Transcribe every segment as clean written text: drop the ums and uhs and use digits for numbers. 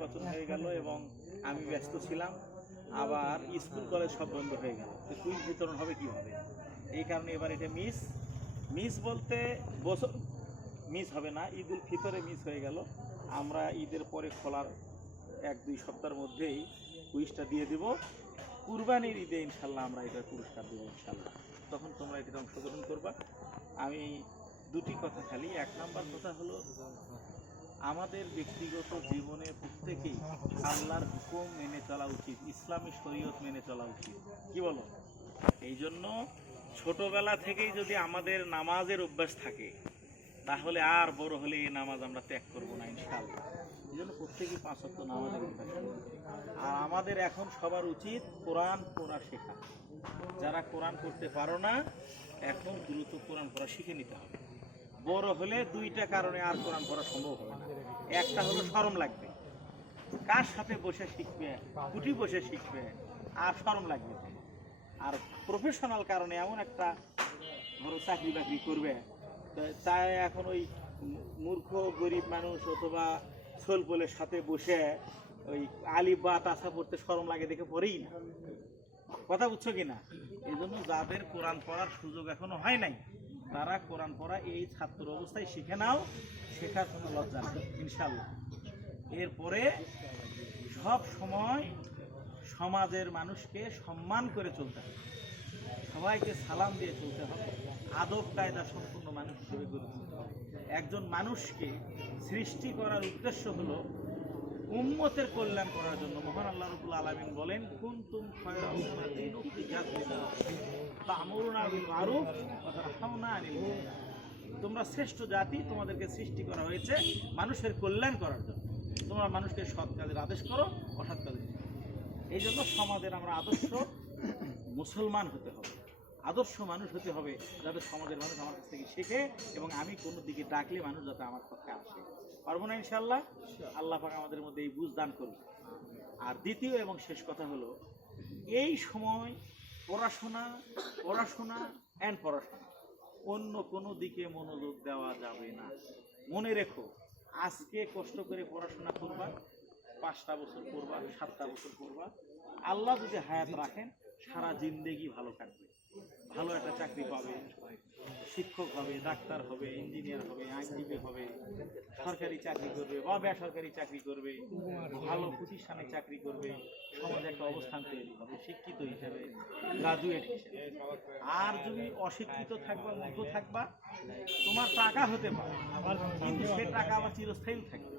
নির্বাচন হয়ে গেল এবং আমি ব্যস্ত ছিলাম, আবার স্কুল কলেজ সব বন্ধ হয়ে গেল, তো কুইজ বিতরণ হবে কীভাবে? এই কারণে এবার এটা মিস বলতে বছর মিস হবে না, ঈদ উল ফিতরে মিস হয়ে গেল। আমরা ঈদের পরে খোলার 1-2 সপ্তাহের মধ্যেই কুইজটা দিয়ে দেব। কুরবানির ঈদে ইনশাল্লাহ আমরা এটার পুরস্কার দেবো ইনশাল্লাহ, তখন তোমরা এটাতে অংশগ্রহণ করবা। আমি দুটি কথা খালি, 1 নম্বর কথা হলো আমাদের ব্যক্তিগত জীবনে প্রত্যেকেই আল্লাহর হুকুম মেনে চলা উচিত, ইসলামী শরীয়ত মেনে চলা উচিত, কি বলো? এই জন্য ছোটবেলা থেকেই যদি আমাদের নামাজের অভ্যাস থাকে তাহলে আর বড় হলে এই নামাজ আমরা ত্যাগ করবো না ইনশাআল্লাহ। এই জন্য প্রত্যেকেই 5 ওয়াক্ত নামাজের অভ্যাস করবে। আর আমাদের এখন সবার উচিত কোরআন পড়া শেখা। যারা কোরআন পড়তে পারো না এখন দ্রুত কোরআন পড়া শিখে নিতে হবে। বড় হলে 2টা কারণে আর কোরআন পড়া সম্ভব হবে না। একটা হলো শরম লাগবে, কার সাথে বসে শিখবে, কুটি বসে শিখবে, আর শরম লাগবে। আর প্রফেশনাল কারণে এমন একটা ধরো চাকরি বাকরি করবে, তাই এখন ওই মূর্খ গরিব মানুষ অথবা ছোলপোলের সাথে বসে ওই আলিফ বা তাসা পড়তে শরম লাগে দেখে পড়েই না। কথা বুঝছো কিনা? এই জন্য যাদের কোরআন পড়ার সুযোগ এখনো হয় নাই তারা কোরআন পড়া এই ছাত্র অবস্থায় শিখে নাও, শেখার কোনো লজ্জা নেই ইনশাল্লাহ। এরপরে সব সময় সমাজের মানুষকে সম্মান করে চলতে হবে, সবাইকে সালাম দিয়ে চলতে হবে, আদব কায়দা সম্পূর্ণ মানুষ হিসেবে গড়ে তুলতে হবে। একজন মানুষকে সৃষ্টি করার উদ্দেশ্য হলো উম্মতের কল্যাণ করার জন্য। মহান আল্লাহ রাব্বুল আলামিন বলেন, কুনতুম খায়রা উম্মাতিন উখরিজাত লিন-নাস তা'মুরুনা বিল মারুফ ওয়া তানহাউনা আনিল মুনকার। তোমরা শ্রেষ্ঠ জাতি, তোমাদেরকে সৃষ্টি করা হয়েছে মানুষের কল্যাণ করার জন্য। তোমরা মানুষকে সৎ কাজের আদেশ করো, অসৎ কাজের। এই জন্য সমাজের আমরা আদর্শ মুসলমান হতে হবে, আদর্শ মানুষ হতে হবে, যাতে সমাজের মানুষ আমার কাছ থেকে শেখে এবং আমি কোনো দিকে ডাকলে মানুষ যাতে আমার পক্ষে আসে। পারবো না ইনশাআল্লাহ? আল্লাহ পাক আমাদের মধ্যে এই বুঝ দান করুন। আর দ্বিতীয় এবং শেষ কথা হলো, এই সময় পড়াশোনা অন্য কোনো দিকে মনোযোগ দেওয়া যাবে না। মনে রেখো, আজকে কষ্ট করে পড়াশোনা করবা, 5টা বছর পড়বা, 7টা বছর পড়বা, আল্লাহ যদি হায়াত রাখেন সারা জিন্দেগি ভালো কাটবে, ভালো একটা চাকরি পাবে, শিক্ষক হবে, ডাক্তার হবে, ইঞ্জিনিয়ার হবে, আইনজীবী হবে, সরকারি চাকরি করবে বা বেসরকারি চাকরি করবে, ভালো প্রতিষ্ঠানে চাকরি করবে, সমাজে একটা অবস্থান তৈরি হবে শিক্ষিত হিসেবে, গ্রাজুয়েট হিসেবে। আর যদি অশিক্ষিত থাকবা, মূর্খ থাকবা, তোমার টাকা হতে পারে কিন্তু সে টাকা আবার চিরস্থায়ী থাকবে।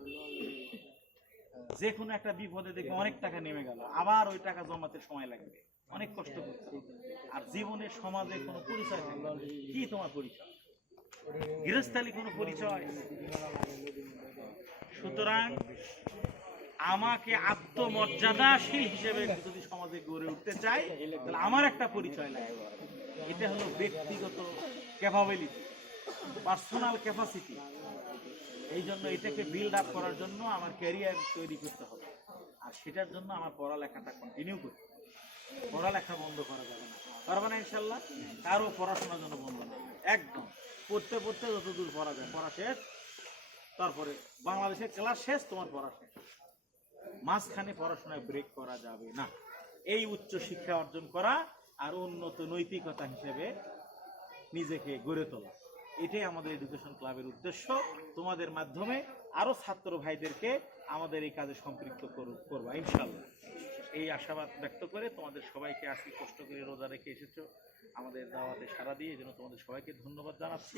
যে কোনো একটা বিপদে দেখবে অনেক টাকা নেমে গেল, আবার ওই টাকা জমাতে সময় লাগবে, অনেক কষ্ট করতে হবে। আর জীবনের সমাজে কোনো পরিচয় থাকবে না। কি তোমার পরিচয়? গৃহস্থালী কোনো পরিচয়? সুতরাং আমাকে আত্মমর্যাদাশীল হিসেবে যদি সমাজে গড়ে উঠতে চাই তাহলে আমার একটা পরিচয় লাগবে। এটা হলো ব্যক্তিগত ক্যাপাবিলিটি, পার্সোনাল ক্যাপাসিটি। এই জন্য এটাকে বিল্ড আপ করার জন্য আমার ক্যারিয়ার তৈরি করতে হবে, আর সেটার জন্য আমার পড়ালেখাটা কন্টিনিউ করতে হবে। পড়ালেখা বন্ধ করা যাবে না, পারবে না ইনশাল্লাহ? কারো পড়াশোনার জন্য বন্ধ না, একদম পড়তে পড়তে যতদূর পড়া যায় পড়া শেষ, তারপরে বাংলাদেশের ক্লাস শেষ, তোমার পড়া শেষ, মাঝখানে পড়াশোনায় ব্রেক করা যাবে না। এই উচ্চ শিক্ষা অর্জন করা আর উন্নত নৈতিকতা হিসেবে নিজেকে গড়ে তোলা, এটাই আমাদের এডুকেশন ক্লাবের উদ্দেশ্য। তোমাদের মাধ্যমে আরো ছাত্র ভাইদেরকে আমাদের এই কাজে সম্পৃক্ত করবা ইনশাল্লাহ। এই আশাবাদ ব্যক্ত করে তোমাদের সবাইকে আজকে কষ্ট করে রোজা রেখে এসেছো আমাদের দাওয়াতে সাড়া দিয়ে, এই জন্য তোমাদের সবাইকে ধন্যবাদ জানাচ্ছি।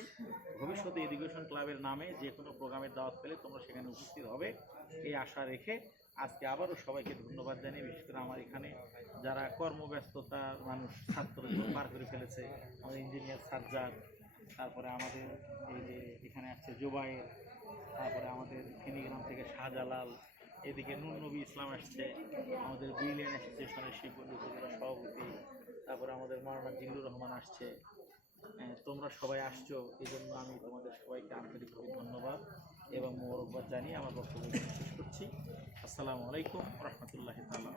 ভবিষ্যতে এডুকেশন ক্লাবের নামে যে কোনো প্রোগ্রামের দাওয়াত পেলে তোমরা সেখানে উপস্থিত হবে এই আশা রেখে আজকে আবারও সবাইকে ধন্যবাদ জানিয়ে, বিশেষ করে আমার এখানে যারা কর্মব্যস্ততার মানুষ ছাত্র পার করে ফেলেছে, আমাদের ইঞ্জিনিয়ার সাজ্জাদ, তারপরে আমাদের এই যে এখানে আসছে জুবাইর, তারপরে আমাদের ফেনীগ্রাম থেকে শাহজালাল, এদিকে নূর নবী ইসলাম আসছে, আমাদের বিলিয়ন অ্যাসোসিয়েশনের শিববন্ধু উপজেলা সভাপতি, তারপরে আমাদের মাওলানা জিল্লুর রহমান আসছে। তোমরা সবাই আসছো, এই জন্য আমি তোমাদের সবাইকে আন্তরিকভাবে ধন্যবাদ এবং মোবারকবাদ জানিয়ে আমার বক্তব্য শেষ করছি। আসসালামু আলাইকুম ওয়া রাহমাতুল্লাহি তাআলা।